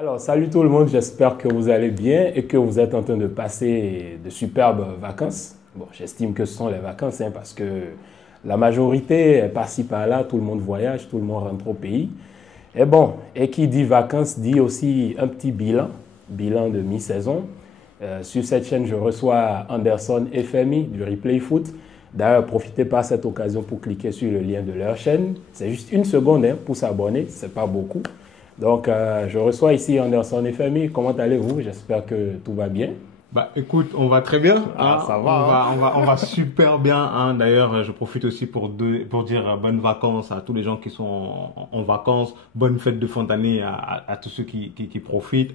Alors, salut tout le monde, j'espère que vous allez bien et que vous êtes en train de passer de superbes vacances. Bon, j'estime que ce sont les vacances parce que la majorité est par-ci par-là, tout le monde voyage, tout le monde rentre au pays. Et bon, et qui dit vacances dit aussi un petit bilan de mi-saison. Sur cette chaîne, je reçois Anderson et Femi du Replay Foot. D'ailleurs, profitez par cette occasion pour cliquer sur le lien de leur chaîne. C'est juste une seconde pour s'abonner, c'est pas beaucoup. Donc, je reçois ici Anderson et Femi. Comment allez-vous? J'espère que tout va bien. Bah écoute, on va très bien. Ça va. On va super bien. D'ailleurs, je profite aussi pour dire bonnes vacances à tous les gens qui sont en vacances. Bonne fête de fin d'année à tous ceux qui profitent.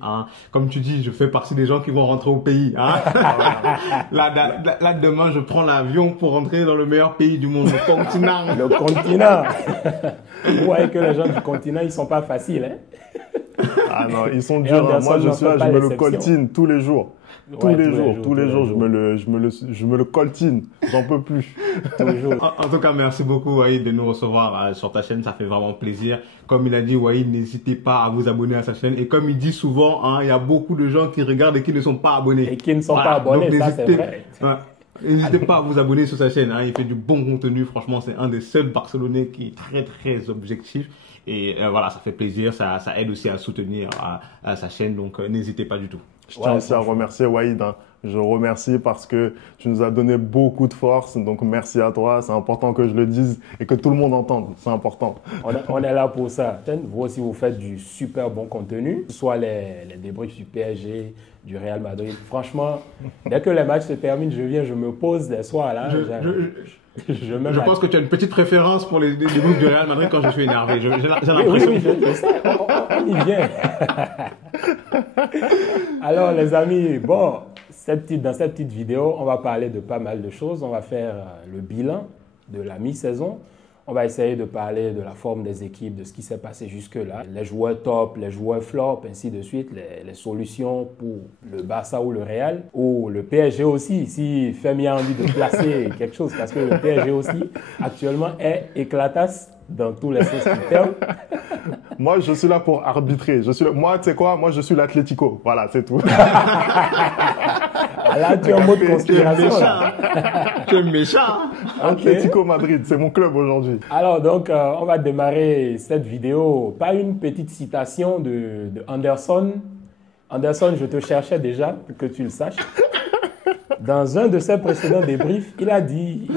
Comme tu dis, je fais partie des gens qui vont rentrer au pays. Là, demain, je prends l'avion pour rentrer dans le meilleur pays du monde, le continent. Le continent. Vous voyez que les gens du continent, ils sont pas faciles. Ah non, ils sont durs. Moi, je suis là, je me le coltine tous les jours. Tous les jours, je me le coltine. J'en peux plus. En tout cas, merci beaucoup, Wahid, de nous recevoir sur ta chaîne. Ça fait vraiment plaisir. Comme il a dit, Wahid, n'hésitez pas à vous abonner à sa chaîne. Et comme il dit souvent, il y a beaucoup de gens qui regardent et qui ne sont pas abonnés. Et qui ne sont pas abonnés, donc, ça c'est vrai. N'hésitez pas à vous abonner sur sa chaîne. Il fait du bon contenu. Franchement, c'est un des seuls Barcelonais qui est très, très objectif. Et voilà, ça fait plaisir. Ça aide aussi à soutenir sa chaîne. Donc, n'hésitez pas du tout. Je tiens aussi à remercier Wahid. Je remercie parce que tu nous as donné beaucoup de force. Donc, merci à toi. C'est important que je le dise et que tout le monde entende. C'est important. On est là pour ça. Vous aussi, vous faites du super bon contenu, soit les débriefs du PSG, du Real Madrid. Franchement, dès que les matchs se terminent, je me pose les soirs là. Je pense que tu as une petite préférence pour les groupes du Real Madrid quand je suis énervé. J'ai l'impression. Oui, je sais. On y vient. Alors, les amis, bon, dans cette petite vidéo, on va parler de pas mal de choses. On va faire le bilan de la mi-saison. On va essayer de parler de la forme des équipes, de ce qui s'est passé jusque-là, les joueurs top, les joueurs flop, ainsi de suite, les solutions pour le Barça ou le Real, ou le PSG aussi, si Femi a envie de placer quelque chose, parce que le PSG aussi, actuellement, est éclatasse dans tous les sens du terme. Moi, je suis là pour arbitrer. Moi, tu sais quoi? Moi, je suis l'Atlético. Voilà, c'est tout. Là, tu es en mode conspiration. Tu es méchant. Atlético Madrid, c'est mon club aujourd'hui. Alors, donc, on va démarrer cette vidéo par une petite citation de Anderson. Anderson, je te cherchais déjà, pour que tu le saches. Dans un de ses précédents débriefs, il a dit,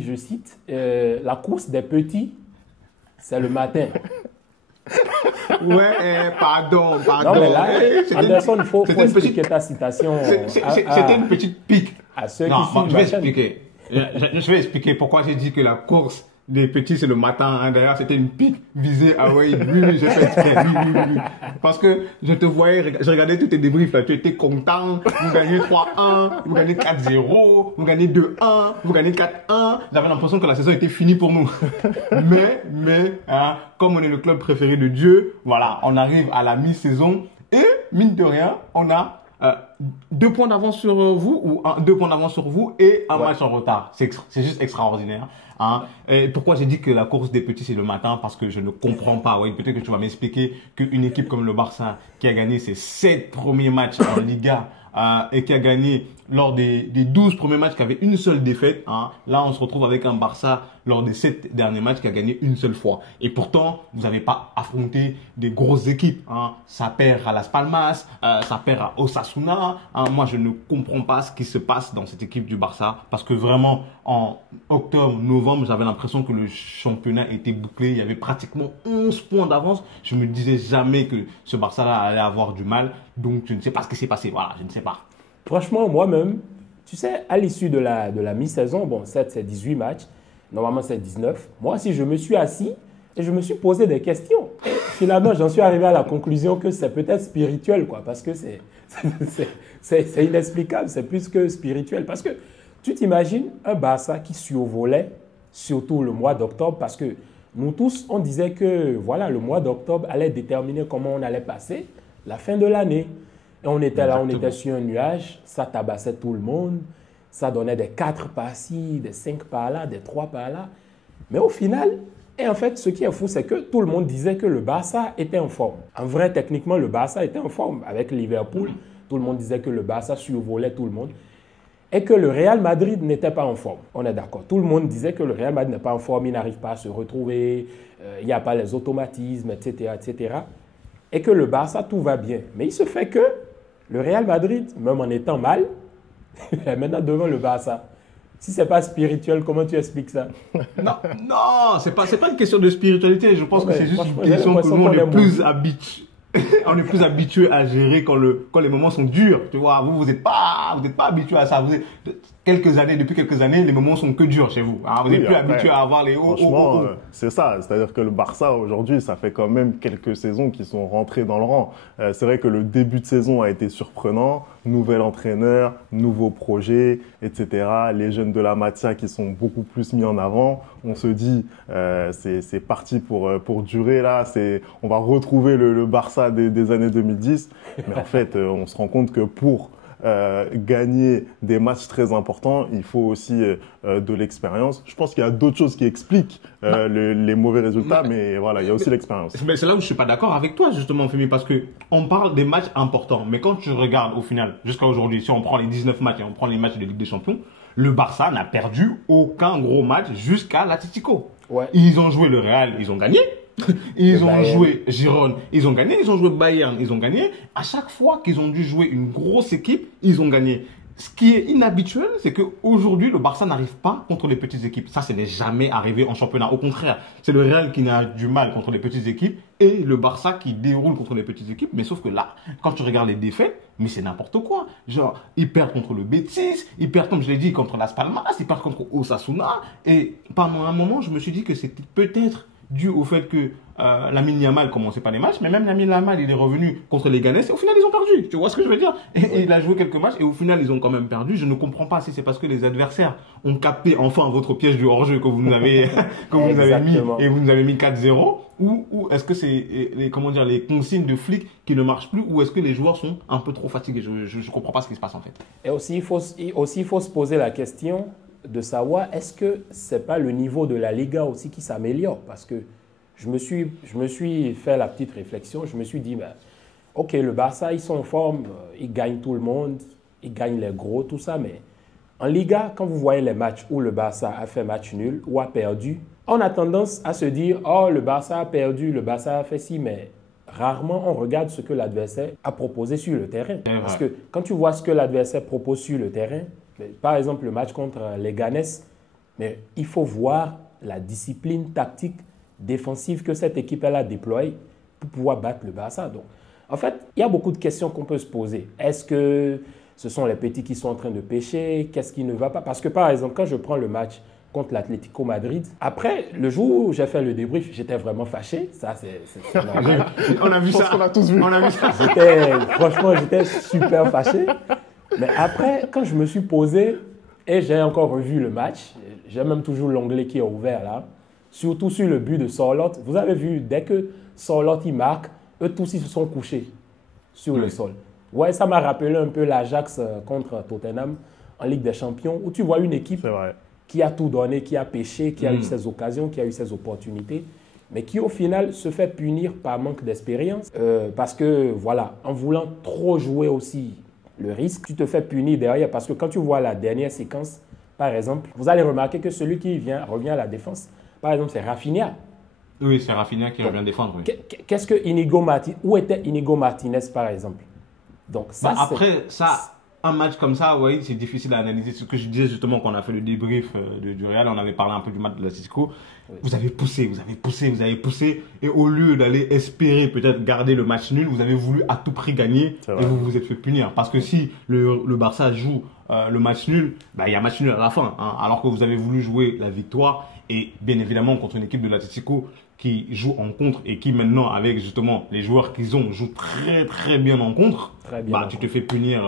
je cite, la course des petits, c'est le matin. Ouais, pardon. Non, mais là, Anderson, il faut expliquer ta citation. C'était une petite pique. À ceux non, qui suivent je vais expliquer. Je vais expliquer pourquoi j'ai dit que la course des petits, c'est le matin. D'ailleurs, c'était une pique visée à Wahid. Oui, j'ai fait exprès. Oui. Parce que je te voyais, je regardais tous tes débriefs là. Tu étais content. Vous gagnez 3-1, vous gagnez 4-0, vous gagnez 2-1, vous gagnez 4-1. J'avais l'impression que la saison était finie pour nous. mais, comme on est le club préféré de Dieu, voilà, on arrive à la mi-saison et, mine de rien, on a 2 points d'avance sur vous ou 2 points d'avance sur vous et un match en retard. C'est juste extraordinaire. Et pourquoi j'ai dit que la course des petits c'est le matin? Parce que je ne comprends pas. Oui, peut-être que tu vas m'expliquer qu'une équipe comme le Barça qui a gagné ses 7 premiers matchs en Liga et qui a gagné lors des 12 premiers matchs qui avait une seule défaite. Là, on se retrouve avec un Barça lors des 7 derniers matchs qui a gagné une seule fois. Et pourtant, vous n'avez pas affronté des grosses équipes. Ça perd à Las Palmas, ça perd à Osasuna. Moi, je ne comprends pas ce qui se passe dans cette équipe du Barça parce que vraiment, en octobre, novembre, j'avais l'impression que le championnat était bouclé. Il y avait pratiquement 11 points d'avance. Je me disais jamais que ce Barça-là allait avoir du mal. Donc, je ne sais pas ce qui s'est passé. Voilà, je ne sais pas. Franchement, moi-même, tu sais, à l'issue de la mi-saison, bon, 7, c'est 18 matchs. Normalement, c'est 19. Moi, si je me suis assis et je me suis posé des questions. Et finalement, j'en suis arrivé à la conclusion que c'est peut-être spirituel, quoi, parce que c'est inexplicable. C'est plus que spirituel. Parce que tu t'imagines un Barça qui survolait surtout le mois d'octobre, parce que nous tous, on disait que voilà, le mois d'octobre allait déterminer comment on allait passer la fin de l'année. Et on était là, on était sur un nuage, ça tabassait tout le monde, ça donnait des 4 par-ci, des 5 par-là, des 3 par-là. Mais au final, Et en fait, ce qui est fou, c'est que tout le monde disait que le Barça était en forme. En vrai, techniquement, le Barça était en forme. Avec Liverpool, tout le monde disait que le Barça survolait tout le monde. Et que le Real Madrid n'était pas en forme. On est d'accord. Tout le monde disait que le Real Madrid n'est pas en forme, il n'arrive pas à se retrouver, il n'y a pas les automatismes, etc., etc. Et que le Barça, tout va bien. Mais il se fait que le Real Madrid, même en étant mal, est maintenant devant le Barça. Si ce n'est pas spirituel, comment tu expliques ça? Non, non, c'est pas une question de spiritualité. Je pense que c'est juste une question que nous, on est plus habitués. On est plus habitué à gérer quand les moments sont durs. Tu vois, vous n'êtes pas habitué à ça. Depuis quelques années, les moments sont que durs chez vous. Hein. Vous n'êtes plus habitué à avoir les hauts. Franchement, c'est ça. C'est-à-dire que le Barça, aujourd'hui, ça fait quand même quelques saisons qu'ils sont rentrés dans le rang. C'est vrai que le début de saison a été surprenant. Nouvel entraîneur, nouveau projet, etc. Les jeunes de la Masia qui sont beaucoup plus mis en avant. On se dit, c'est parti pour durer là. On va retrouver le Barça des années 2010. Mais en fait, on se rend compte que pour gagner des matchs très importants, il faut aussi de l'expérience. Je pense qu'il y a d'autres choses qui expliquent les mauvais résultats, mais voilà, il y a aussi l'expérience. Mais c'est là où je suis pas d'accord avec toi, justement, Femi, parce que on parle des matchs importants, mais quand tu regardes au final, jusqu'à aujourd'hui, si on prend les 19 matchs et on prend les matchs de Ligue des Champions, le Barça n'a perdu aucun gros match jusqu'à l'Atlético. Ouais. Ils ont joué le Real, ils ont gagné. Ils ont joué Girona, ils ont gagné. Ils ont joué Bayern, ils ont gagné. À chaque fois qu'ils ont dû jouer une grosse équipe, ils ont gagné. Ce qui est inhabituel, c'est qu'aujourd'hui, le Barça n'arrive pas contre les petites équipes. Ça, ce n'est jamais arrivé en championnat. Au contraire, c'est le Real qui n'a du mal contre les petites équipes et le Barça qui déroule contre les petites équipes. Mais sauf que là, quand tu regardes les défaites, mais c'est n'importe quoi. Genre, ils perdent contre le Betis, ils perdent, comme je l'ai dit, contre Las Palmas, ils perdent contre Osasuna. Et pendant un moment, je me suis dit que c'était peut-être dû au fait que Lamine Yamal commençait pas les matchs, mais même Lamine Yamal, il est revenu contre les Ganes et au final, ils ont perdu. Tu vois ce que je veux dire? Et il a joué quelques matchs et au final, ils ont quand même perdu. Je ne comprends pas si c'est parce que les adversaires ont capté enfin votre piège du hors-jeu que vous nous avez, mis et vous nous avez mis 4-0 ou est-ce que c'est les consignes de flics qui ne marchent plus ou est-ce que les joueurs sont un peu trop fatigués? Je comprends pas ce qui se passe en fait. Et aussi, il faut se poser la question de savoir est-ce que c'est pas le niveau de la Liga aussi qui s'améliore, parce que je me suis fait la petite réflexion, je me suis dit ben, ok, le Barça ils sont en forme, ils gagnent tout le monde, ils gagnent les gros, tout ça, mais en Liga, quand vous voyez les matchs où le Barça a fait match nul ou a perdu, on a tendance à se dire oh, le Barça a perdu, le Barça a fait ci, mais rarement on regarde ce que l'adversaire a proposé sur le terrain. Parce que quand tu vois ce que l'adversaire propose sur le terrain, par exemple, le match contre les Ganes, mais il faut voir la discipline tactique défensive que cette équipe a déployée pour pouvoir battre le Barça. Donc, en fait, il y a beaucoup de questions qu'on peut se poser. Est-ce que ce sont les petits qui sont en train de pêcher? Qu'est-ce qui ne va pas? Parce que, par exemple, quand je prends le match contre l'Atlético Madrid, après, le jour où j'ai fait le débrief, j'étais vraiment fâché. Ça, c'est normal. On a vu ça. On a tous vu. On a vu ça. Franchement, j'étais super fâché. Mais après, quand je me suis posé et j'ai encore revu le match, j'ai même toujours l'onglet qui est ouvert là, surtout sur le but de Sorloth. Vous avez vu, dès que Sorloth il marque, eux tous ils se sont couchés sur le sol. Ouais, ça m'a rappelé un peu l'Ajax contre Tottenham en Ligue des Champions, où tu vois une équipe qui a tout donné, qui a pêché, qui a eu ses occasions, qui a eu ses opportunités, mais qui au final se fait punir par manque d'expérience. Parce que voilà, en voulant trop jouer aussi le risque, tu te fais punir derrière. Parce que quand tu vois la dernière séquence, par exemple, vous allez remarquer que celui qui revient à la défense, par exemple, c'est Rafinha. Oui, c'est Rafinha qui revient défendre. Oui. Qu'est-ce que où était Inigo Martinez, par exemple? Donc, ça, après, un match comme ça, oui, c'est difficile à analyser. Ce que je disais justement quand on a fait le débrief du Real, on avait parlé un peu du match de l'Atlético. Oui. Vous avez poussé. Et au lieu d'aller espérer peut-être garder le match nul, vous avez voulu à tout prix gagner et vous vous êtes fait punir. Parce que si le Barça joue le match nul, bah, il y a match nul à la fin. Hein, alors que vous avez voulu jouer la victoire. Et bien évidemment, contre une équipe de l'Atlético qui joue en contre et qui maintenant, avec justement les joueurs qu'ils ont, joue très très bien en contre, bah, tu te fais punir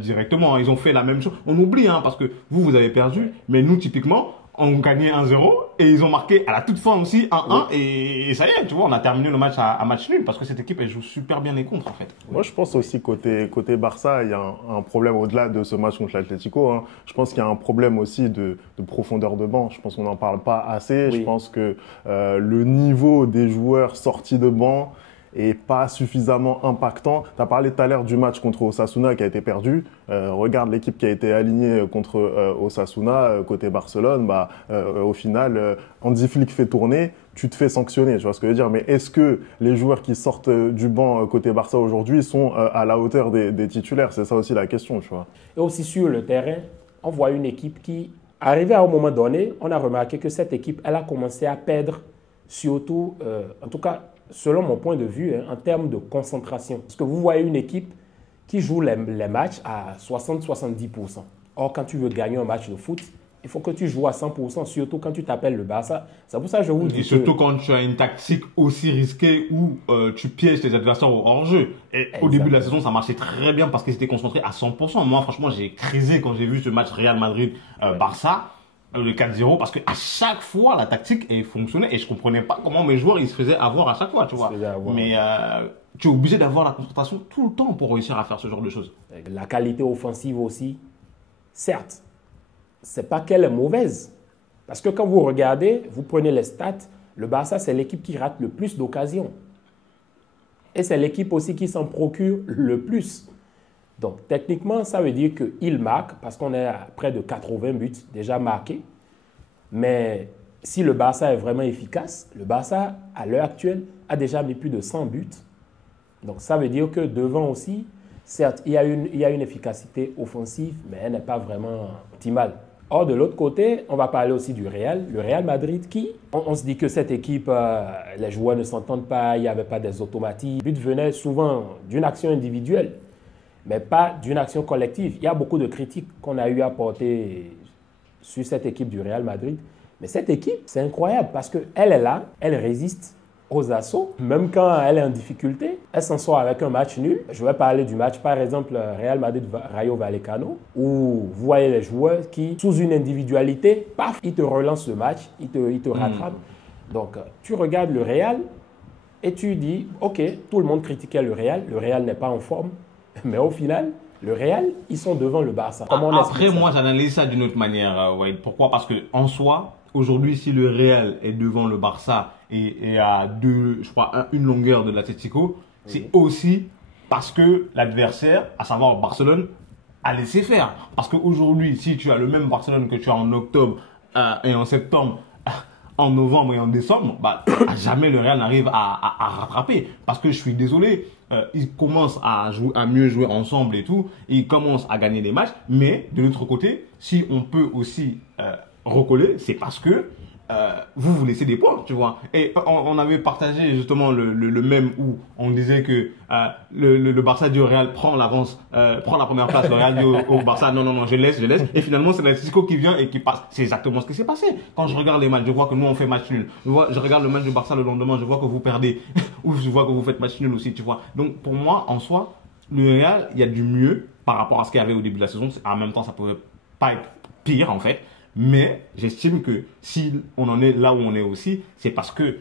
directement. Ils ont fait la même chose. On oublie, hein, parce que vous avez perdu, mais nous, typiquement, ont gagné 1-0 et ils ont marqué à la toute fin aussi 1-1 et ça y est, tu vois, on a terminé le match à match nul parce que cette équipe elle joue super bien les contres en fait. Moi, je pense aussi côté Barça, il y a un problème au-delà de ce match contre l'Atlético. Hein. Je pense qu'il y a un problème aussi de profondeur de banc. Je pense qu'on n'en parle pas assez. Oui. Je pense que le niveau des joueurs sortis de banc est pas suffisamment impactant. Tu as parlé tout à l'heure du match contre Osasuna qui a été perdu. Regarde l'équipe qui a été alignée contre Osasuna, côté Barcelone. Au final, Hansi Flick fait tourner, tu te fais sanctionner. Tu vois ce que je veux dire? Mais est-ce que les joueurs qui sortent du banc côté Barça aujourd'hui sont à la hauteur des titulaires? C'est ça aussi la question, tu vois. Et aussi sur le terrain, on voit une équipe qui, arrivée à un moment donné, on a remarqué que cette équipe, elle a commencé à perdre, surtout, en tout cas, selon mon point de vue, en termes de concentration. Parce que vous voyez une équipe qui joue les matchs à 60-70%. Or, quand tu veux gagner un match de foot, il faut que tu joues à 100%, surtout quand tu t'appelles le Barça. C'est pour ça que je vous dis. Et surtout quand tu as une tactique aussi risquée où tu pièges tes adversaires au hors-jeu. Et au début de la saison, ça marchait très bien parce qu'ils étaient concentrés à 100%. Moi, franchement, j'ai crisé quand j'ai vu ce match Real Madrid-Barça. Le 4-0 parce qu'à chaque fois la tactique est fonctionnée et je comprenais pas comment mes joueurs ils se faisaient avoir à chaque fois, tu vois. Mais tu es obligé d'avoir la concentration tout le temps pour réussir à faire ce genre de choses. La qualité offensive aussi, certes, c'est pas qu'elle est mauvaise. Parce que quand vous regardez, vous prenez les stats, le Barça c'est l'équipe qui rate le plus d'occasions. Et c'est l'équipe aussi qui s'en procure le plus. Donc, techniquement, ça veut dire qu'il marque parce qu'on est à près de 80 buts déjà marqués. Mais si le Barça est vraiment efficace, le Barça, à l'heure actuelle, a déjà mis plus de 100 buts. Donc, ça veut dire que devant aussi, certes, il y a une efficacité offensive, mais elle n'est pas vraiment optimale. Or, de l'autre côté, on va parler aussi du Real. Le Real Madrid qui, on se dit que cette équipe, les joueurs ne s'entendent pas, il n'y avait pas des automatismes. Le but venait souvent d'une action individuelle, mais pas d'une action collective. Il y a beaucoup de critiques qu'on a eu à porter sur cette équipe du Real Madrid. Mais cette équipe, c'est incroyable parce qu'elle est là, elle résiste aux assauts. Même quand elle est en difficulté, elle s'en sort avec un match nul. Je vais parler du match, par exemple, Real Madrid-Rayo Vallecano, où vous voyez les joueurs qui, sous une individualité, paf, ils te relancent le match, ils te rattrapent. Donc, tu regardes le Real et tu dis, OK, tout le monde critiquait le Real n'est pas en forme. Mais au final, le Real, ils sont devant le Barça. Après, moi, j'analyse ça d'une autre manière. Pourquoi? Parce que en soi, aujourd'hui, si le Real est devant le Barça et à une longueur de l'Atlético, c'est aussi parce que l'adversaire, à savoir Barcelone, a laissé faire. Parce qu'aujourd'hui, si tu as le même Barcelone que tu as en octobre et en septembre, en novembre et en décembre, jamais le Real n'arrive à rattraper. Parce que je suis désolé, ils commencent à mieux jouer ensemble et tout, ils commencent à gagner des matchs, mais de l'autre côté, si on peut aussi recoller, c'est parce que vous laissez des points, tu vois. Et on avait partagé justement le même où on disait que le Barça du Real prend l'avance, prend la première place, le Real dit au Barça non, je laisse. Et finalement, c'est l'Atlético qui vient et qui passe. C'est exactement ce qui s'est passé. Quand je regarde les matchs, je vois que nous on fait match nul. Je regarde le match du Barça le lendemain, je vois que vous perdez. Ou je vois que vous faites match nul aussi, tu vois. Donc pour moi, en soi, le Real, il y a du mieux par rapport à ce qu'il y avait au début de la saison. En même temps, ça pouvait pas être pire en fait. Mais j'estime que si on en est là où on est aussi, c'est parce que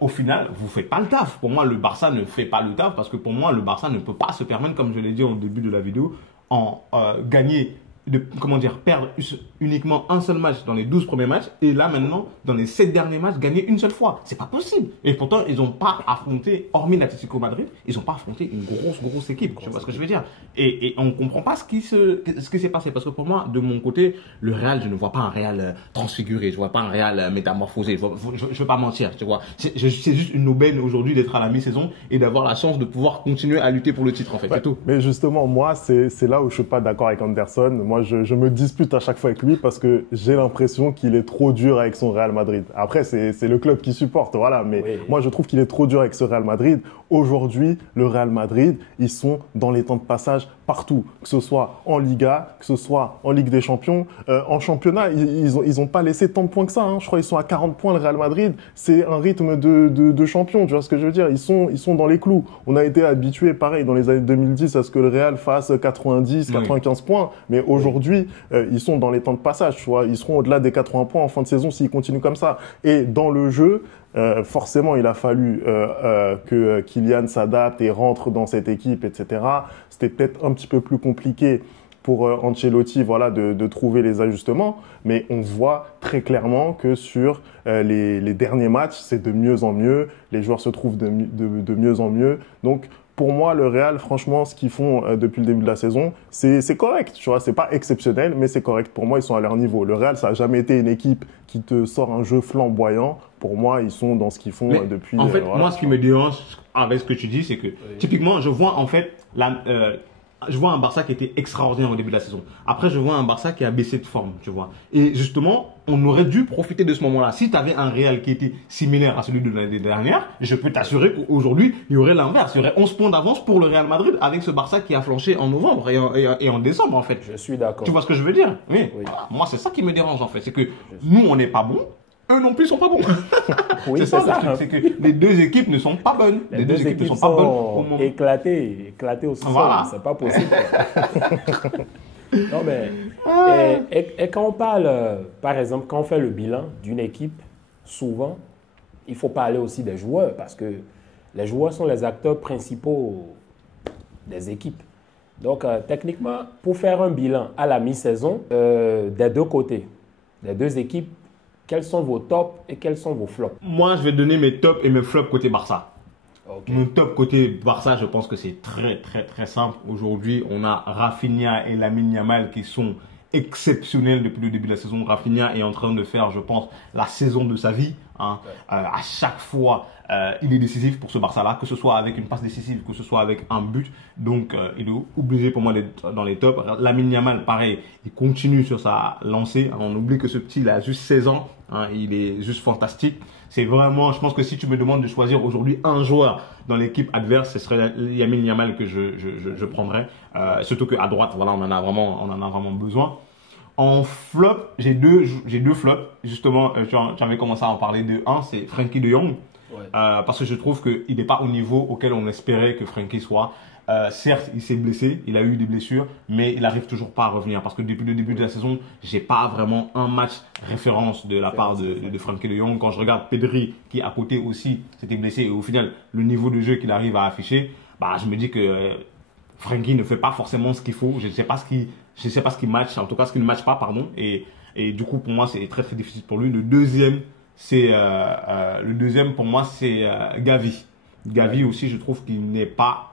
au final, vous ne faites pas le taf. Pour moi, le Barça ne fait pas le taf parce que pour moi, le Barça ne peut pas se permettre, comme je l'ai dit au début de la vidéo, perdre uniquement un seul match dans les 12 premiers matchs et là maintenant, dans les 7 derniers matchs, gagner une seule fois. C'est pas possible. Et pourtant, ils n'ont pas affronté, hormis l'Atlético Madrid, ils n'ont pas affronté une grosse équipe. Tu vois ce que je veux dire? Et on ne comprend pas ce qui s'est passé. Parce que pour moi, de mon côté, le Real, je ne vois pas un Real transfiguré, je ne vois pas un Real métamorphosé. Je ne veux pas mentir, tu vois. C'est juste une aubaine aujourd'hui d'être à la mi-saison et d'avoir la chance de pouvoir continuer à lutter pour le titre, en fait. Ouais, c'est tout. Mais justement, moi, c'est là où je suis pas d'accord avec Anderson. Moi, je me dispute à chaque fois avec lui parce que j'ai l'impression qu'il est trop dur avec son Real Madrid. Après, c'est le club qui supporte, voilà. Mais oui. Moi, je trouve qu'il est trop dur avec ce Real Madrid. Aujourd'hui, le Real Madrid, ils sont dans les temps de passage partout. Que ce soit en Liga, que ce soit en Ligue des Champions. En championnat, ils ont pas laissé tant de points que ça. Hein. Je crois qu'ils sont à 40 points, le Real Madrid. C'est un rythme de champion, tu vois ce que je veux dire? Ils sont dans les clous. On a été habitués, pareil, dans les années 2010, à ce que le Real fasse 90, 95 points. Mais aujourd'hui, aujourd'hui, ils sont dans les temps de passage, tu vois. Ils seront au-delà des 80 points en fin de saison s'ils continuent comme ça. Et dans le jeu, forcément, il a fallu que Kylian s'adapte et rentre dans cette équipe, etc. C'était peut-être un petit peu plus compliqué pour Ancelotti, voilà, de trouver les ajustements. Mais on voit très clairement que sur les derniers matchs, c'est de mieux en mieux. Les joueurs se trouvent de mieux en mieux. Donc, pour moi, le Real, franchement, ce qu'ils font depuis le début de la saison, c'est correct. Tu vois, c'est pas exceptionnel, mais c'est correct. Pour moi, ils sont à leur niveau. Le Real, ça n'a jamais été une équipe qui te sort un jeu flamboyant. Pour moi, ils sont dans ce qu'ils font depuis. En fait, voilà, moi, ce qui me dérange avec ce que tu dis, c'est que typiquement, je vois en fait je vois un Barça qui était extraordinaire au début de la saison. Après, je vois un Barça qui a baissé de forme, tu vois. Et justement, on aurait dû profiter de ce moment-là. Si tu avais un Real qui était similaire à celui de l'année dernière, je peux t'assurer qu'aujourd'hui, il y aurait l'inverse. Il y aurait 11 points d'avance pour le Real Madrid avec ce Barça qui a flanché en novembre et en décembre, en fait. Je suis d'accord. Tu vois ce que je veux dire? Oui. Voilà. Moi, c'est ça qui me dérange, en fait. C'est que nous, on n'est pas bons. Eux non plus sont pas bons. Oui, c'est ça. C'est que les deux équipes ne sont pas bonnes. Les deux équipes ne sont pas bonnes au moment. Éclatées au sol. Voilà. C'est pas possible. Non, mais et quand on parle, par exemple, quand on fait le bilan d'une équipe, souvent, il faut parler aussi des joueurs parce que les joueurs sont les acteurs principaux des équipes. Donc, techniquement, pour faire un bilan à la mi-saison, des deux côtés, des deux équipes, quels sont vos tops et quels sont vos flops? Moi, je vais donner mes tops et mes flops côté Barça. Okay. Mon top côté Barça, je pense que c'est très simple. Aujourd'hui, on a Rafinha et Lamine Yamal qui sont exceptionnels depuis le début de la saison. Rafinha est en train de faire, je pense, la saison de sa vie. Hein. À chaque fois, il est décisif pour ce Barça-là, que ce soit avec une passe décisive, que ce soit avec un but. Donc, il est obligé pour moi d'être dans les tops. Lamine Yamal, pareil, il continue sur sa lancée. On oublie que ce petit, il a juste 16 ans. Hein, il est juste fantastique. C'est vraiment, je pense que si tu me demandes de choisir aujourd'hui un joueur dans l'équipe adverse, ce serait Lamine Yamal que je prendrais. Surtout qu'à droite, voilà, on en a vraiment besoin. En flop, j'ai deux flops. Justement, tu avais commencé à en parler de un, c'est Frenkie de Jong. Ouais. Parce que je trouve qu'il n'est pas au niveau auquel on espérait que Frenkie soit. Certes, il s'est blessé, il a eu des blessures, mais il n'arrive toujours pas à revenir. Parce que depuis le début de la saison, j'ai pas vraiment un match référence de la part de Frenkie de Jong. Quand je regarde Pedri, qui à côté aussi s'était blessé, et au final, le niveau de jeu qu'il arrive à afficher, bah, je me dis que Frenkie ne fait pas forcément ce qu'il faut. Je ne sais pas ce qui match, en tout cas ce qui ne match pas, pardon. Et du coup, pour moi, c'est très difficile pour lui. Le deuxième pour moi, c'est Gavi. Gavi aussi, je trouve qu'il n'est pas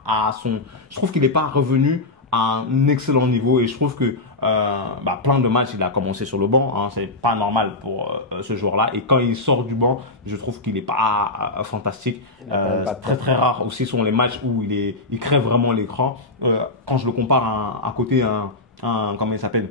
revenu à un excellent niveau et je trouve que plein de matchs il a commencé sur le banc, hein, c'est pas normal pour ce joueur-là et quand il sort du banc, je trouve qu'il n'est pas fantastique. Très rare aussi sont les matchs où il crée vraiment l'écran. Quand je le compare à côté comment il s'appelle,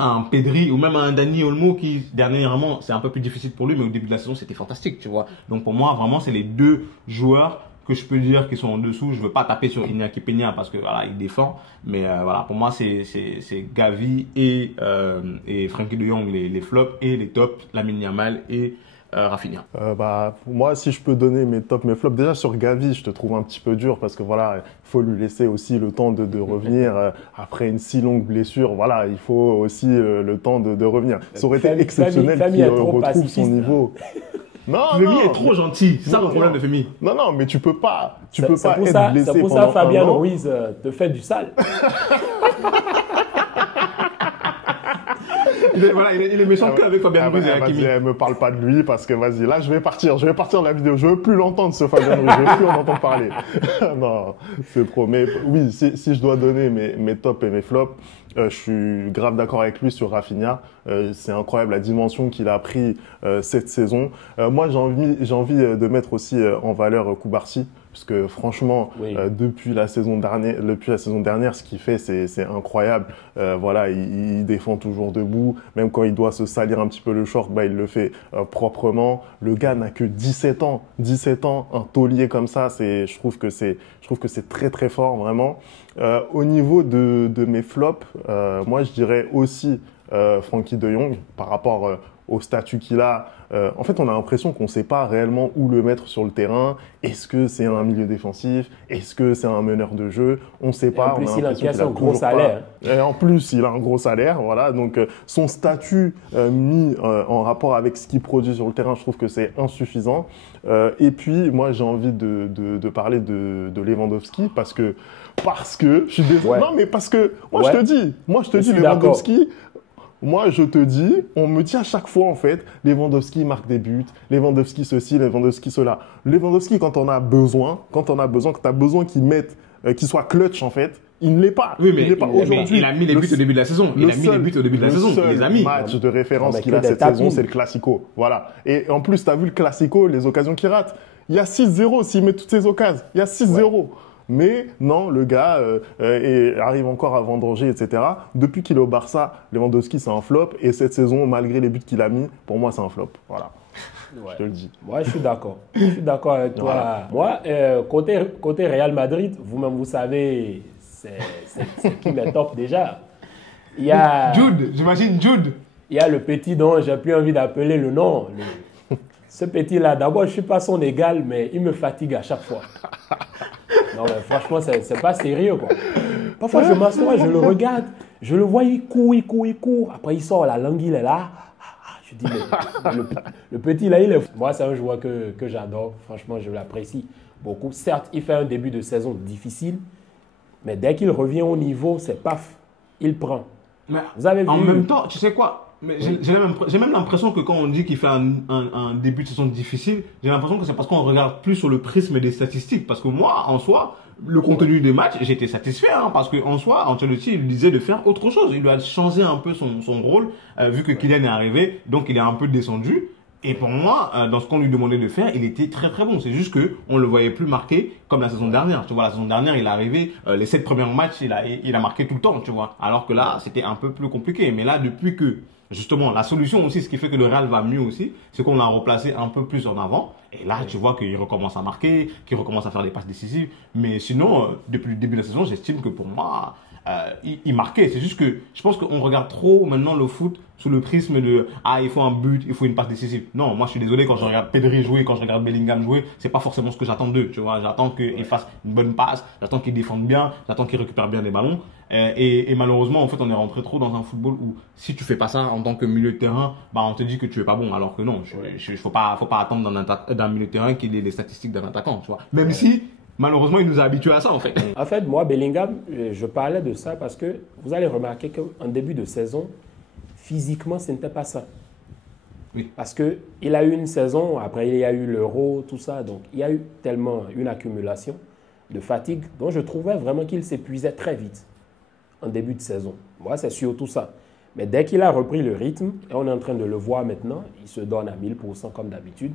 un Pedri ou même un Dani Olmo qui dernièrement c'est un peu plus difficile pour lui mais au début de la saison c'était fantastique, tu vois. Donc pour moi vraiment c'est les deux joueurs que je peux dire qui sont en dessous. Je veux pas taper sur Iñaki Peña parce que voilà il défend, mais voilà pour moi c'est Gavi et Frenkie de Jong les flops et les tops Lamine Yamal et Rafinha. Pour moi, si je peux donner mes tops, mes flops, déjà sur Gavi, je te trouve un petit peu dur parce que voilà, il faut lui laisser aussi le temps de revenir après une si longue blessure. Voilà, il faut aussi le temps de revenir. Ça aurait été exceptionnel qu'il retrouve son niveau. Femi est trop gentil, c'est ça le problème de Femi. Non, mais tu peux pas être blessé. C'est pour ça Fabien Ruiz te fait du sale. Il est méchant qu'avec Fabien Ruiz et Hakimi. Me parle pas de lui parce que vas-y, là je vais partir de la vidéo. Je veux plus l'entendre ce Fabien Ruiz, je veux plus en entendre parler. Non, c'est trop. Mais oui, si je dois donner mes tops et mes flops, je suis grave d'accord avec lui sur Rafinha. C'est incroyable la dimension qu'il a pris cette saison. Moi, j'ai envie de mettre aussi en valeur Koubarsi. Parce que franchement, oui. Depuis la saison dernière, ce qu'il fait, c'est incroyable. Voilà, il défend toujours debout. Même quand il doit se salir un petit peu le short, il le fait proprement. Le gars n'a que 17 ans. 17 ans, un taulier comme ça, je trouve que c'est très très fort, vraiment. Au niveau de mes flops, moi je dirais aussi Frenkie de Jong par rapport au statut qu'il a, en fait, on a l'impression qu'on ne sait pas réellement où le mettre sur le terrain. Est-ce que c'est un milieu défensif? Est-ce que c'est un meneur de jeu? On ne sait pas. En plus, on a il l'impression qu'il a un gros salaire. Et en plus, il a un gros salaire. Voilà. Donc, son statut mis en rapport avec ce qu'il produit sur le terrain, je trouve que c'est insuffisant. Et puis, moi, j'ai envie de parler de Lewandowski parce que je suis désolé. Ouais. Non, mais parce que moi, Ouais. je te dis, Lewandowski. Moi, je te dis, on me dit à chaque fois, en fait, Lewandowski marque des buts, Lewandowski ceci, Lewandowski cela. Lewandowski, quand on a besoin, quand tu as besoin qu'il mette, qu'il soit clutch, en fait, il ne l'est pas. Oui, mais il n'est pas aujourd'hui. il a mis les buts au début de la saison. Il a mis les buts au début de la saison. Il les a mis. Le match de référence Non, mais qu'il que a des cette tapines. saison, c'est le Classico. Voilà. Et en plus, tu as vu le Classico, les occasions qu'il rate. Il y a 6-0 s'il met toutes ses occasions. Il y a 6-0. Mais non, le gars arrive encore à vendanger, etc. Depuis qu'il est au Barça, Lewandowski, c'est un flop. Et cette saison, malgré les buts qu'il a mis, pour moi, c'est un flop. Voilà. Ouais. Je te le dis. Moi, je suis d'accord. Je suis d'accord avec toi. Voilà. Moi, côté Real Madrid, vous-même, vous savez, c'est qui mes top déjà. Il y a, Jude, j'imagine Jude. il y a le petit dont j'ai plus envie d'appeler le nom. Ce petit-là, d'abord, je ne suis pas son égal, mais il me fatigue à chaque fois. Non, mais franchement, c'est pas sérieux, quoi. Parfois, je m'assois, je le regarde, je le vois, il court. Après, il sort, la langue, il est là. Je dis, mais le petit, là, il est... Moi, c'est un joueur que j'adore. Franchement, je l'apprécie beaucoup. Certes, il fait un début de saison difficile, mais dès qu'il revient au niveau, c'est paf, il prend. Mais Vous avez vu... en même temps, tu sais quoi? Mais j'ai même l'impression que quand on dit qu'il fait un début de saison difficile, j'ai l'impression que c'est parce qu'on regarde plus sur le prisme des statistiques. Parce que moi, en soi, le contenu des matchs, j'étais satisfait. Parce qu'en soi, Ancelotti, il disait de faire autre chose. Il doit changer un peu son rôle, vu que Kylian est arrivé. Donc, il est un peu descendu. Et pour moi, dans ce qu'on lui demandait de faire, il était très très bon. C'est juste que on le voyait plus marqué comme la saison dernière. Tu vois, la saison dernière, il est arrivé, les 7 premiers matchs, il a marqué tout le temps, tu vois. Alors que là, c'était un peu plus compliqué. Mais là, depuis que, justement, la solution aussi, ce qui fait que le Real va mieux aussi, c'est qu'on l'a replacé un peu plus en avant. Et là, tu vois qu'il recommence à marquer, qu'il recommence à faire des passes décisives. Mais sinon, depuis le début de la saison, j'estime que pour moi, il marquait. C'est juste que je pense qu'on regarde trop maintenant le foot sous le prisme de il faut un but, il faut une passe décisive. Non, moi je suis désolé, quand je regarde Pedri jouer, quand je regarde Bellingham jouer, c'est pas forcément ce que j'attends d'eux, tu vois. J'attends qu'ils fassent une bonne passe, j'attends qu'ils défendent bien, j'attends qu'ils récupèrent bien des ballons. Et malheureusement, en fait, on est rentré trop dans un football où si tu fais pas ça en tant que milieu de terrain, on te dit que tu es pas bon. Alors que non, faut pas attendre d'un milieu de terrain qu'il ait les statistiques d'un attaquant, tu vois. Même si malheureusement, il nous a habitués à ça, en fait. En fait, moi, Bellingham, je parlais de ça parce que vous allez remarquer qu'en début de saison, physiquement, ce n'était pas ça. Oui. Parce qu'il a eu une saison, après il y a eu l'Euro, tout ça. Donc, il y a eu tellement une accumulation de fatigue dont je trouvais vraiment qu'il s'épuisait très vite en début de saison. Moi, c'est surtout ça. Mais dès qu'il a repris le rythme, et on est en train de le voir maintenant, il se donne à 1000% comme d'habitude.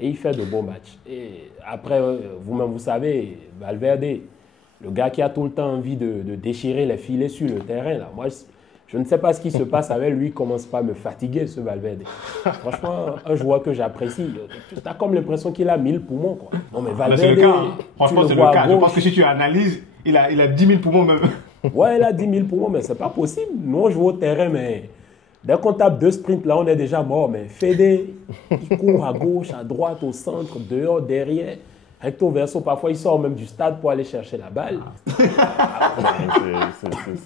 Et il fait de beaux matchs. Et après, vous-même, vous savez, Valverde, le gars qui a tout le temps envie de déchirer les filets sur le terrain, là. Moi, je ne sais pas ce qui se passe avec lui, il ne commence pas à me fatiguer, ce Valverde. Franchement, un joueur que j'apprécie, tu as comme l'impression qu'il a 1000 poumons, quoi. Non, mais Valverde, c'est le cas. Franchement, c'est le cas. Je pense gauche. que si tu analyses, il a 10 000 poumons même. Ouais, il a 10 000 poumons, mais ce n'est pas possible. Nous, on joue au terrain, mais... Dès qu'on tape 2 sprints, là, on est déjà mort. Mais Fede, il court à gauche, à droite, au centre, dehors, derrière. Recto verso, parfois, il sort même du stade pour aller chercher la balle. C'est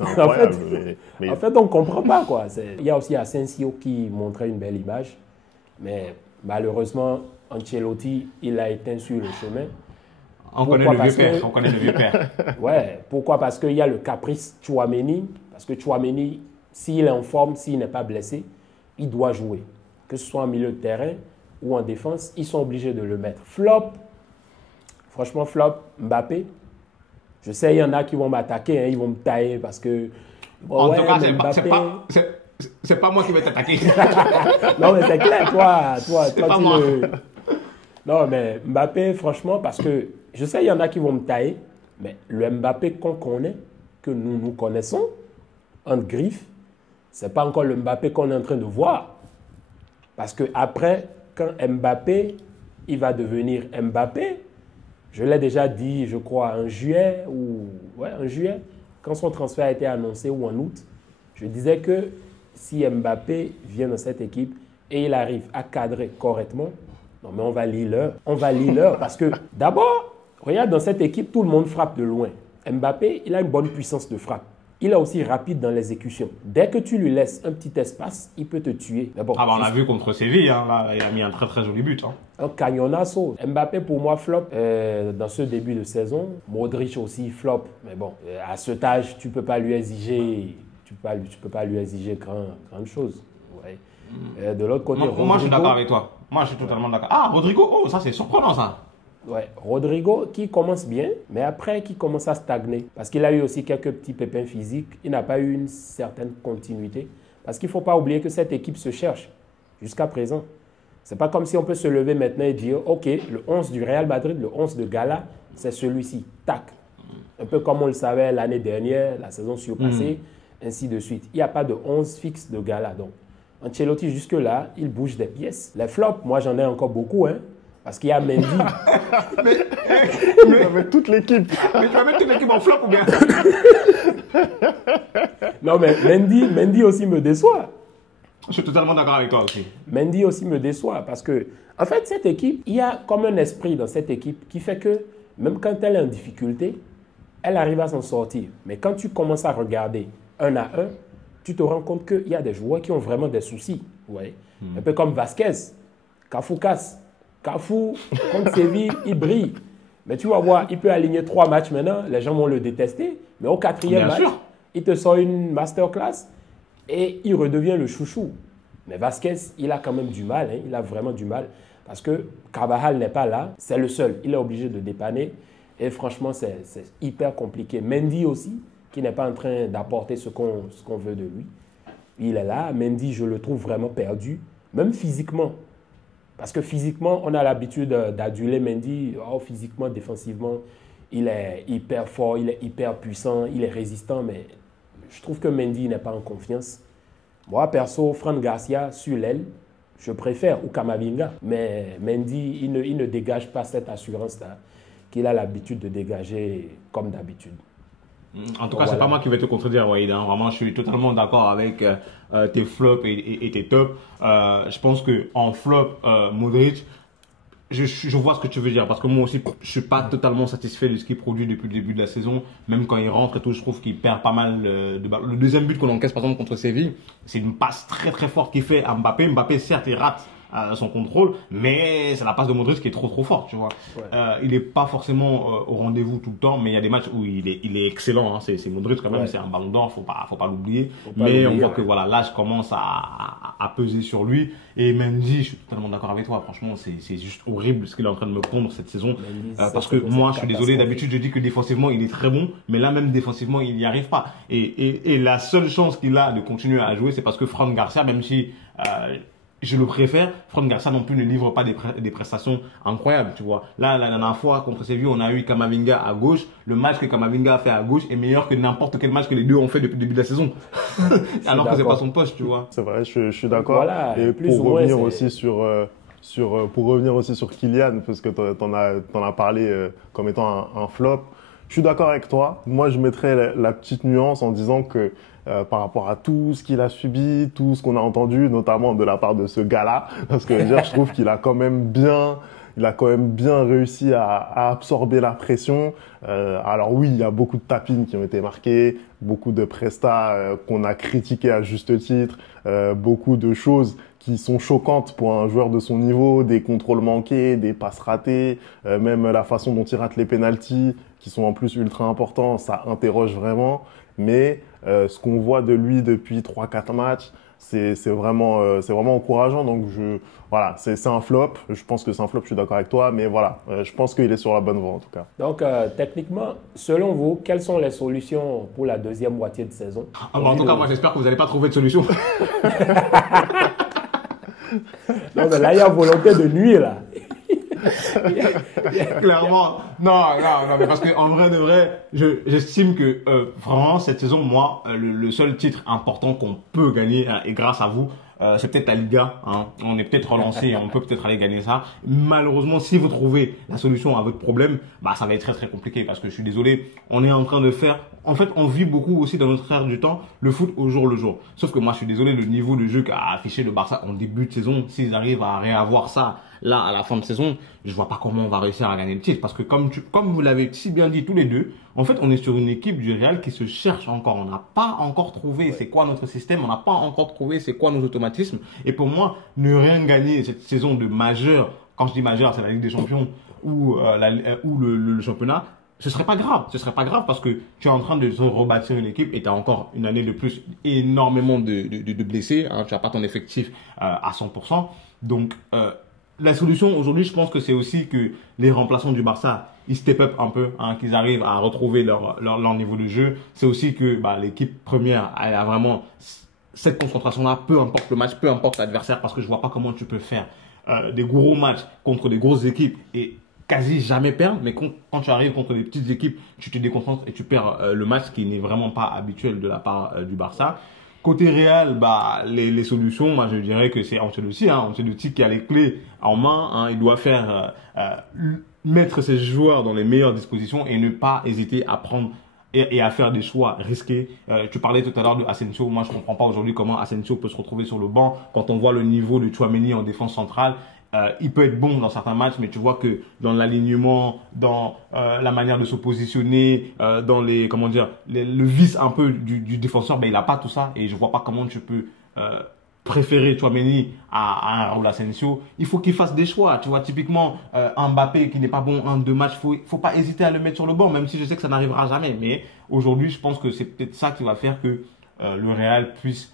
incroyable. En fait, on ne comprend pas, quoi. Il y a aussi Asensio qui montrait une belle image. Mais malheureusement, Ancelotti, il a éteint sur le chemin. On connaît le vieux père. Ouais, pourquoi? Parce qu'il y a le caprice Tchouaméni. Parce que Tchouaméni, s'il est en forme, s'il n'est pas blessé, il doit jouer. Que ce soit en milieu de terrain ou en défense, ils sont obligés de le mettre. Flop, franchement flop, Mbappé. Je sais, il y en a qui vont m'attaquer, hein, ils vont me tailler parce que... En tout cas, c'est pas moi qui vais t'attaquer. Non, mais c'est clair, toi pas moi. Non, mais Mbappé, franchement, parce que je sais, il y en a qui vont me tailler, mais le Mbappé qu'on connaît, que nous connaissons, entre griffes, ce n'est pas encore le Mbappé qu'on est en train de voir. Parce qu'après, quand Mbappé, il va devenir Mbappé, je l'ai déjà dit, je crois, en juillet, quand son transfert a été annoncé, ou en août, je disais que si Mbappé vient dans cette équipe, et il arrive à cadrer correctement, non mais on va lire l'heure. On va lire l'heure parce que d'abord, regarde dans cette équipe, tout le monde frappe de loin. Mbappé, il a une bonne puissance de frappe. Il est aussi rapide dans l'exécution. Dès que tu lui laisses un petit espace, il peut te tuer. Bon, on l'a vu contre Séville, hein, là, il a mis un très très joli but. Hein. Un cagnonasso. Mbappé pour moi flop dans ce début de saison. Modric aussi flop. Mais bon, à cet âge, tu peux pas lui exiger, tu peux pas lui exiger grande chose. Ouais. De l'autre côté, moi je suis d'accord avec toi. Moi je suis totalement d'accord. Ah, Rodrigo, oh ça c'est surprenant ça. Ouais, Rodrigo qui commence bien, mais après qui commence à stagner. Parce qu'il a eu aussi quelques petits pépins physiques. Il n'a pas eu une certaine continuité. Parce qu'il ne faut pas oublier que cette équipe se cherche jusqu'à présent. Ce n'est pas comme si on peut se lever maintenant et dire « Ok, le 11 du Real Madrid, le 11 de Gala, c'est celui-ci. » Tac. Un peu comme on le savait l'année dernière, la saison surpassée, ainsi de suite. Il n'y a pas de 11 fixe de Gala. Donc, Ancelotti, jusque-là, il bouge des pièces. Les flops, moi j'en ai encore beaucoup, hein. Parce qu'il y a Mendy. mais avec toute l'équipe. Mais tu vas mettre toute l'équipe en flop ou bien? Non, mais Mendy aussi me déçoit. Je suis totalement d'accord avec toi aussi. Mendy aussi me déçoit parce que, en fait, cette équipe, il y a comme un esprit dans cette équipe qui fait que, même quand elle est en difficulté, elle arrive à s'en sortir. Mais quand tu commences à regarder un à un, tu te rends compte qu'il y a des joueurs qui ont vraiment des soucis. Ouais. Un peu comme Vasquez, Cafoucas. Cafou, contre Séville, il brille. Mais tu vas voir, il peut aligner 3 matchs maintenant, les gens vont le détester. Mais au 4e match, il te sort une masterclass et il redevient le chouchou. Mais Vasquez, il a quand même du mal, hein, il a vraiment du mal. Parce que Carvajal n'est pas là, c'est le seul. Il est obligé de dépanner. Et franchement, c'est hyper compliqué. Mendy aussi, qui n'est pas en train d'apporter ce qu'on veut de lui. Il est là. Mendy, je le trouve vraiment perdu, même physiquement. Parce que physiquement, on a l'habitude d'aduler Mendy. Oh, physiquement, défensivement, il est hyper fort, il est hyper puissant, il est résistant. Mais je trouve que Mendy n'est pas en confiance. Moi, perso, Fran Garcia sur l'aile, je préfère, ou Kamavinga. Mais Mendy, il ne dégage pas cette assurance-là qu'il a l'habitude de dégager comme d'habitude. En tout cas, c'est pas moi qui vais te contredire, Walid. Hein. Vraiment, je suis totalement d'accord avec tes flops et tes tops. Je pense qu'en flop, Modric, je vois ce que tu veux dire. Parce que moi aussi, je suis pas totalement satisfait de ce qu'il produit depuis le début de la saison. Même quand il rentre et tout, je trouve qu'il perd pas mal de balles. Le deuxième but qu'on encaisse, par exemple, contre Séville, c'est une passe très très forte qu'il fait à Mbappé. Mbappé, certes, il rate son contrôle, mais c'est la passe de Modric qui est trop forte, tu vois. Ouais. Il n'est pas forcément au rendez-vous tout le temps, mais il y a des matchs où il est excellent. Hein. C'est Modric quand même, ouais. C'est un ballon d'or, faut pas l'oublier. Mais on voit que voilà, l'âge commence à peser sur lui. Et Mendy, je suis totalement d'accord avec toi. Franchement, c'est juste horrible ce qu'il est en train de me prendre cette saison. Parce que moi, je suis désolé. D'habitude, je dis que défensivement, il est très bon, mais là même défensivement, il n'y arrive pas. Et la seule chance qu'il a de continuer à jouer, c'est parce que Fran Garcia, même si je le préfère, Fran Garcia non plus ne livre pas des prestations incroyables, tu vois. Là, la dernière fois, contre Séville, on a eu Kamavinga à gauche. Le match que Kamavinga a fait à gauche est meilleur que n'importe quel match que les deux ont fait depuis le début de la saison. Alors que c'est pas son poste, tu vois. C'est vrai, je suis d'accord. Voilà, et pour revenir aussi pour revenir aussi sur Kylian, parce que t'en as parlé comme étant un flop. Je suis d'accord avec toi. Moi, je mettrais la petite nuance en disant que par rapport à tout ce qu'il a subi, tout ce qu'on a entendu, notamment de la part de ce gars-là, parce que je trouve qu'il a quand même bien réussi à absorber la pression. Alors oui, il y a beaucoup de tapines qui ont été marquées, beaucoup de prestats qu'on a critiqués à juste titre, beaucoup de choses qui sont choquantes pour un joueur de son niveau, des contrôles manqués, des passes ratées, même la façon dont il rate les pénaltys, qui sont en plus ultra importants, ça interroge vraiment. Mais ce qu'on voit de lui depuis 3-4 matchs, c'est vraiment encourageant. Donc voilà, c'est un flop. Je pense que c'est un flop, je suis d'accord avec toi. Mais voilà, je pense qu'il est sur la bonne voie en tout cas. Donc techniquement, selon vous, quelles sont les solutions pour la deuxième moitié de saison? En tout cas, moi j'espère que vous n'allez pas trouver de solution. Non, mais là, il y a volonté de nuire, là. Clairement. Non, mais parce qu'en vrai de vrai, j'estime que vraiment cette saison, moi, le seul titre important qu'on peut gagner, et grâce à vous, c'est peut-être la Liga. Hein. On est peut-être relancé, on peut peut-être aller gagner ça. Malheureusement, si vous trouvez la solution à votre problème, bah ça va être très très compliqué parce que je suis désolé, on est en train de faire en fait, on vit beaucoup aussi dans notre ère du temps le foot au jour le jour. Sauf que moi, je suis désolé, le niveau de jeu qu'a affiché le Barça en début de saison, s'ils arrivent à réavoir ça là à la fin de saison, je vois pas comment on va réussir à gagner le titre. Parce que comme vous l'avez si bien dit tous les deux, en fait, on est sur une équipe du Real qui se cherche encore. On n'a pas encore trouvé c'est quoi notre système, on n'a pas encore trouvé c'est quoi nos automatismes. Et pour moi, ne rien gagner cette saison de majeur, quand je dis majeur, c'est la Ligue des Champions ou le championnat, ce serait pas grave. Ce serait pas grave parce que tu es en train de rebâtir une équipe et tu as encore une année de plus, énormément de blessés. Hein, tu n'as pas ton effectif à 100%. Donc, la solution aujourd'hui, je pense que c'est aussi que les remplaçants du Barça, ils step up un peu, hein, qu'ils arrivent à retrouver leur niveau de jeu. C'est aussi que l'équipe première, elle a vraiment cette concentration-là, peu importe le match, peu importe l'adversaire, parce que je vois pas comment tu peux faire des gros matchs contre des grosses équipes et quasi jamais perdre, mais quand tu arrives contre des petites équipes, tu te déconcentres et tu perds le match, qui n'est vraiment pas habituel de la part du Barça. Côté Real, les solutions, moi je dirais que c'est Ancelotti, hein, Ancelotti qui a les clés en main, hein, il doit faire mettre ses joueurs dans les meilleures dispositions et ne pas hésiter à prendre et à faire des choix risqués. Tu parlais tout à l'heure de Asensio. Moi, je comprends pas aujourd'hui comment Asensio peut se retrouver sur le banc quand on voit le niveau de Tchouaméni en défense centrale. Il peut être bon dans certains matchs, mais tu vois que dans l'alignement, dans la manière de se positionner, dans le vice un peu du défenseur, il n'a pas tout ça. Et je vois pas comment tu peux préférer Tchouaméni à un Raúl Asensio. Il faut qu'il fasse des choix. Tu vois, typiquement, Mbappé qui n'est pas bon en 2 matchs, faut pas hésiter à le mettre sur le banc, même si je sais que ça n'arrivera jamais. Mais aujourd'hui, je pense que c'est peut-être ça qui va faire que le Real puisse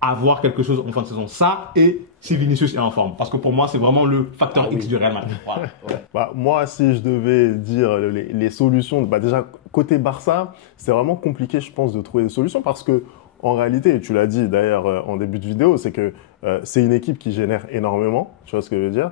avoir quelque chose en fin de saison. Ça, et si Vinicius est en forme. Parce que pour moi, c'est vraiment le facteur X du Real Madrid. Voilà. Moi, si je devais dire les solutions, déjà, côté Barça, c'est vraiment compliqué, je pense, de trouver des solutions parce que, en réalité, tu l'as dit d'ailleurs en début de vidéo, c'est que c'est une équipe qui génère énormément, tu vois ce que je veux dire.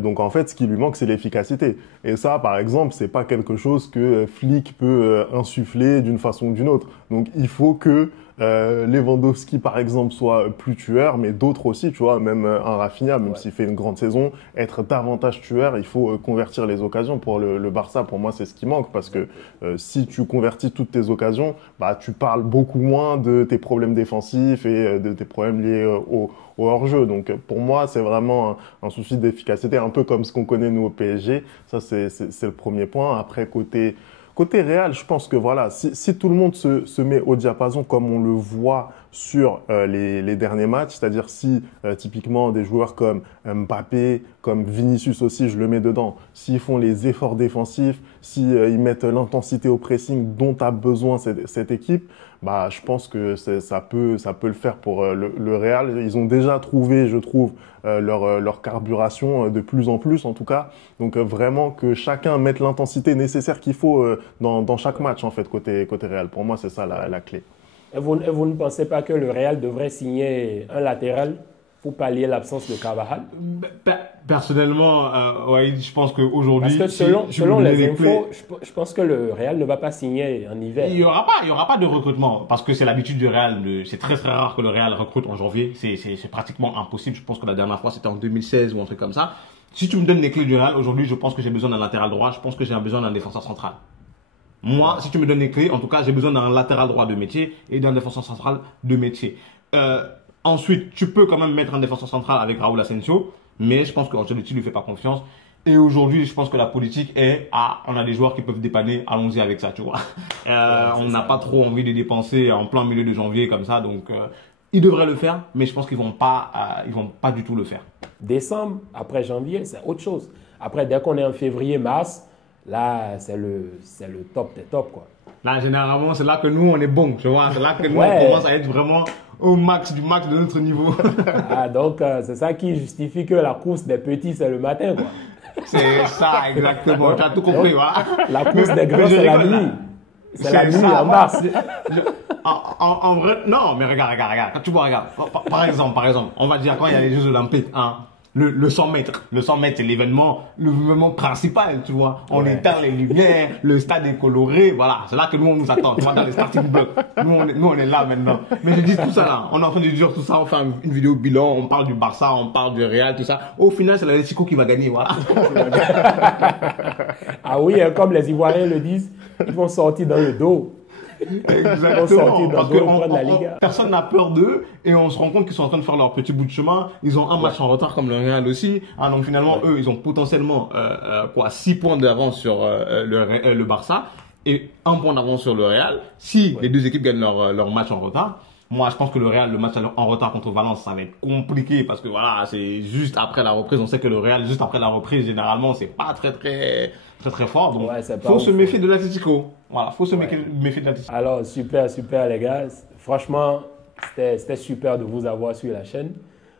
Donc en fait, ce qui lui manque, c'est l'efficacité. Et ça, par exemple, c'est pas quelque chose que Flick peut insuffler d'une façon ou d'une autre. Donc il faut que Lewandowski, par exemple, soit plus tueur, mais d'autres aussi, tu vois, même un Rafinha, même s'il fait une grande saison, être davantage tueur, il faut convertir les occasions. Pour le Barça, pour moi, c'est ce qui manque, parce que si tu convertis toutes tes occasions, tu parles beaucoup moins de tes problèmes défensifs et de tes problèmes liés au hors-jeu. Donc pour moi, c'est vraiment un souci d'efficacité, un peu comme ce qu'on connaît nous au PSG. Ça, c'est le premier point. Après, côté Real, je pense que voilà, si tout le monde se met au diapason comme on le voit sur les derniers matchs, c'est-à-dire si typiquement des joueurs comme Mbappé, comme Vinicius aussi, je le mets dedans, s'ils font les efforts défensifs, s'ils mettent l'intensité au pressing dont a besoin cette équipe, je pense que ça peut le faire pour le Real. Ils ont déjà trouvé, je trouve, leur carburation de plus en plus en tout cas. Donc vraiment que chacun mette l'intensité nécessaire qu'il faut dans chaque match en fait côté Real. Pour moi, c'est ça la clé. Et vous ne pensez pas que le Real devrait signer un latéral pour pallier l'absence de Carvajal? Personnellement, je pense qu'aujourd'hui... Parce que selon les infos, je pense que le Real ne va pas signer en hiver. Il y aura pas de recrutement, parce que c'est l'habitude du Real. C'est très très rare que le Real recrute en janvier. C'est pratiquement impossible. Je pense que la dernière fois, c'était en 2016 ou un truc comme ça. Si tu me donnes les clés du Real, aujourd'hui, je pense que j'ai besoin d'un latéral droit. Je pense que j'ai besoin d'un défenseur central. Moi, si tu me donnes les clés, en tout cas, j'ai besoin d'un latéral droit de métier et d'un défenseur central de métier. Ensuite, tu peux quand même mettre un défenseur central avec Raúl Asensio, mais je pense qu'Ancelotti ne lui fait pas confiance. Et aujourd'hui, je pense que la politique est, on a des joueurs qui peuvent dépanner, allons-y avec ça, tu vois. On n'a pas trop envie de dépenser en plein milieu de janvier comme ça, donc ils devraient le faire, mais je pense qu'ils vont pas du tout le faire. Décembre, après janvier, c'est autre chose. Après, dès qu'on est en février, mars, là, c'est le top des tops, quoi. Là, généralement, c'est là que nous, on est bon, tu vois. C'est là que nous, on commence à être vraiment au max du max de notre niveau. Donc, c'est ça qui justifie que la course des petits, c'est le matin, quoi. C'est ça, exactement. Tu as tout compris, voilà. La course des grands, c'est la nuit. C'est la nuit en mars. En vrai, non, mais regarde. Quand tu vois, regarde. Par exemple, on va dire quand il y a les Jeux Olympiques, le 100 mètres. Le 100 mètres, c'est l'événement principal, tu vois. On éteint les lumières, le stade est coloré, voilà. C'est là que nous, on nous attend, tu vois, dans les starting blocks. Nous, on est là maintenant. Mais je dis tout ça là, on est en train de dire tout ça, on fait une vidéo bilan, on parle du Barça, on parle du Real, tout ça. Au final, c'est l'Atlético qui va gagner, voilà. Ah oui, comme les Ivoiriens le disent, Ils vont sortir dans le dos. Exactement, parce que la Liga. personne n'a peur d'eux et on se rend compte qu'ils sont en train de faire leur petit bout de chemin. Ils ont un match en retard comme le Real aussi. Ah, donc finalement, eux, ils ont potentiellement 6 points d'avance sur le Barça et 1 point d'avance sur le Real. Si les deux équipes gagnent leur match en retard. Moi, je pense que le Real, le match en retard contre Valence, ça va être compliqué parce que voilà, c'est juste après la reprise. On sait que le Real, juste après la reprise, généralement, c'est pas très fort. Donc, faut se méfier de l'Atlético. Voilà, faut se méfier de l'Atlético. Alors, super les gars. Franchement, c'était super de vous avoir sur la chaîne.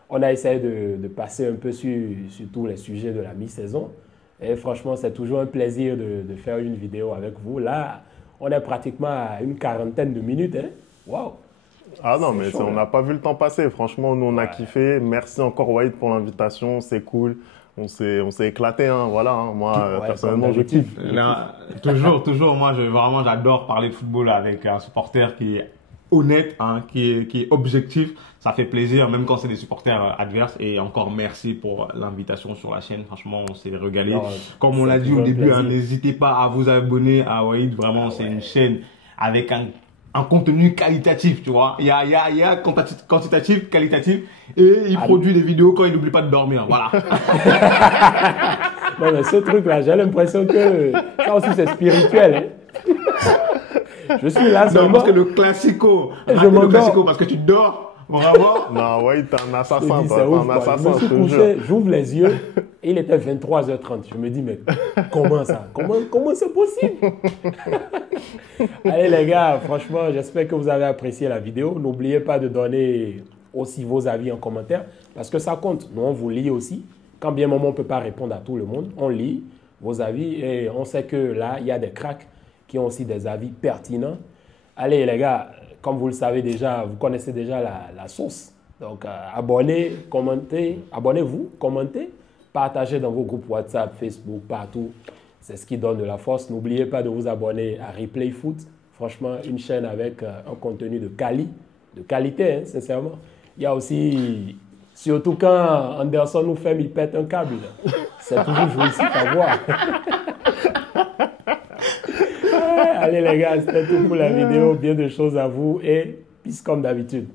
On a essayé de passer un peu sur tous les sujets de la mi-saison. Et franchement, c'est toujours un plaisir de faire une vidéo avec vous. Là, on est pratiquement à une 40aine de minutes. Hein? Waouh! Ah non, mais on n'a pas vu le temps passer. Franchement, nous, on a kiffé. Merci encore, Wahid, pour l'invitation. C'est cool. On s'est éclaté, hein. Voilà. Hein. Moi, personnellement, je kiffe. Là, toujours. Moi, j'adore parler de football avec un supporter qui est honnête, hein, qui est objectif. Ça fait plaisir, même quand c'est des supporters adverses. Et encore merci pour l'invitation sur la chaîne. Franchement, on s'est régalé. Non, comme on l'a dit au début, hein, n'hésitez pas à vous abonner à Wahid. Vraiment, c'est une chaîne avec un contenu qualitatif, tu vois. Il y a quantitatif, qualitatif, et il produit des vidéos quand il n'oublie pas de dormir, voilà. Non, mais ce truc-là, j'ai l'impression que ça aussi c'est spirituel, hein. Je suis là seulement. Non, parce que le classico, parce que tu dors. Vraiment? Non, ouais, t'es un assassin, toi. T'es un assassin, je me suis couché, j'ouvre les yeux et il était 23h30. Je me dis, mais comment ça? Comment c'est possible? Allez les gars, franchement, j'espère que vous avez apprécié la vidéo. N'oubliez pas de donner aussi vos avis en commentaire parce que ça compte. Nous, on vous lit aussi. Quand bien moment, on ne peut pas répondre à tout le monde, on lit vos avis et on sait que là, il y a des cracks qui ont aussi des avis pertinents. Allez les gars, comme vous le savez déjà, vous connaissez déjà la source. Donc, abonnez-vous, commentez, partagez dans vos groupes WhatsApp, Facebook, partout. C'est ce qui donne de la force. N'oubliez pas de vous abonner à Replay Foot. Franchement, une chaîne avec un contenu de qualité, hein, sincèrement. Il y a aussi, surtout quand Anderson nous fait, il pète un câble. C'est toujours jouissif à voir. Allez les gars, c'était tout pour la vidéo. Bien de choses à vous et peace comme d'habitude.